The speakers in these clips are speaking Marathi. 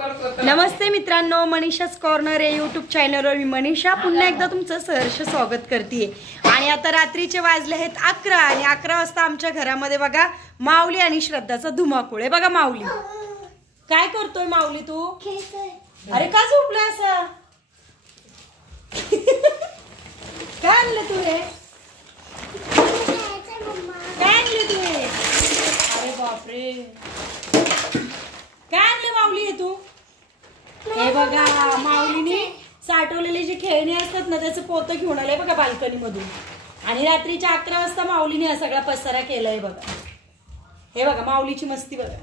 नमस्ते मित्रांनो, मनीषा's कॉर्नर या यूट्यूब चॅनलवर मी मनीषा पुन्हा एकदा तुमचं सहर्ष स्वागत करते। आणि आता रात्रीचे वाजले आहेत 11 आणि 11 वाजता आमच्या घरामध्ये बघा माऊली आणि श्रद्धाचा धुमाकूळ आहे। बघा माऊली काय करतोय? माऊली तू अरे का झोपला असा? काय आणलं तू रे? काय आणलं तू? अरे बापरे, काय आणलं माऊली हे तू? हे बघा माऊलीने साठवलेले जे खेळणे असतात ना त्याचं पोतं घेऊन आलंय बघा बाल्कनी मधून। आणि रात्रीच्या 11 वाजता माऊलीने हा सगळा पसारा केलाय बघा। हे बघा माऊलीची मस्ती बघा।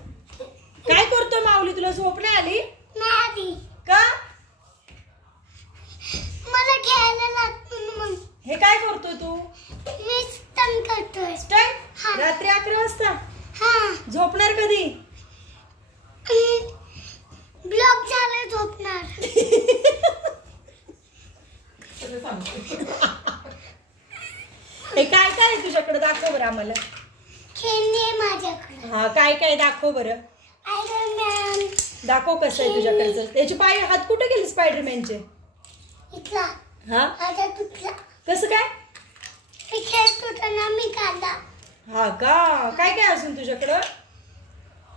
काय करतोय माऊली? तुला झोप नाही आली? नाही का? मला खेळायला लागतं। हे काय करतोय तू? मी स्टंट करतोय। स्टंट? रात्री 11 वाजता? हां। झोपणार कधी? ब्लॉक झालं झोपणार। हे काय काय आहे तुझ्याकडे? दाखव बरं आम्हाला। खेळणे माझ्याकडे। हा काय काय दाखव बरं। आयरन मॅन दाखव कसं आहे तुझ्याकडचं। त्याचे पाय हात कुठे गेले स्पायडरमॅनचे? इथला। हा आता तुझला। कसं काय? मी खेळत होताना मी काढला। हा का? काय काय अजून तुझ्याकडं?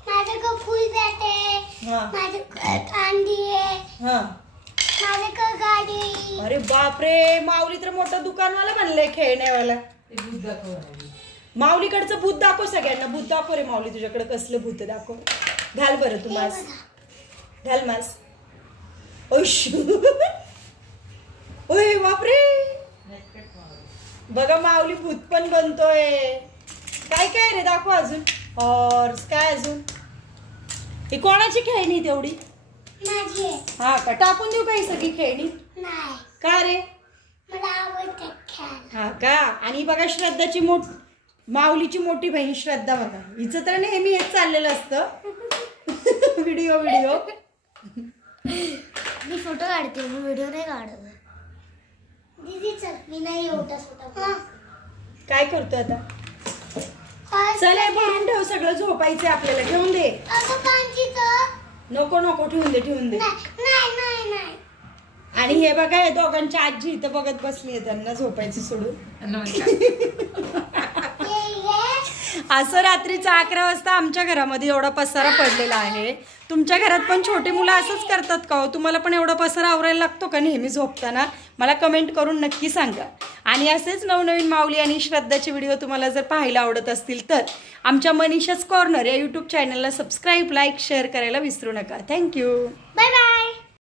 माझ्याकडे फुल बॅट आहे। हा माझ्याकडे कांडी आहे। हा माझ्याकडे गाडी आहे। अरे बापरे, माऊली तर मोठं दुकानवाला बनलंय खेळण्यावाला। माऊलीकडचं भूत दाखव सगळ्यांना। भूत दाखव रे माऊली, तुझ्याकडे कसलं भूत दाखव। घाल बरं तू मास्क, घाल मास्क। ओय बापरे, बघा माऊली भूत पण बनतोय। काय काय रे दाखव अजून। हॉर्स काय अजून? ही कोणाची खेळणी तेवढी? माझी आहे। हा का? टाकून देऊ का ही सगळी खेळणी? नाही, का रे? मला आवडतं खेळायला। हा का? आणि बघा श्रद्धाची माऊलीची मोठी बहीण श्रद्धा बघा, हिचं तर नेहमी हेच चाललेलं असतं। व्हिडिओ मी फोटो काढते, मी व्हिडिओ नाही काढत। दीदी चल, मी नाही एवढा फोटो। काय करतो आता? चल हे भरून ठेव, सगळं झोपायचंय आपल्याला। ठेवून दे। नको नको, ठेवून दे ठेवून दे। नाही नाही। आणि हे बघा हे दोघांची आजी इथं बघत बसली आहे, त्यांना झोपायची सोडून। असं रात्रीचा 11 वाजता आमच्या घरामध्ये एवढा पसारा पडलेला आहे। तुमच्या घरात पण छोटी मुलं असंच करतात का हो? तुम्हाला पण एवढा पसारा आवरायला लागतो का नेहमी झोपताना? मला कमेंट करून नक्की सांगा। आणि असेच नवनवीन माऊली आणि श्रद्धाचे व्हिडिओ तुम्हाला जर पाहायला आवडत असतील तर आमच्या मनीषा's कॉर्नर या यूट्यूब चॅनलला सबस्क्राईब, लाईक, शेअर करायला विसरू नका। Thank you, bye bye.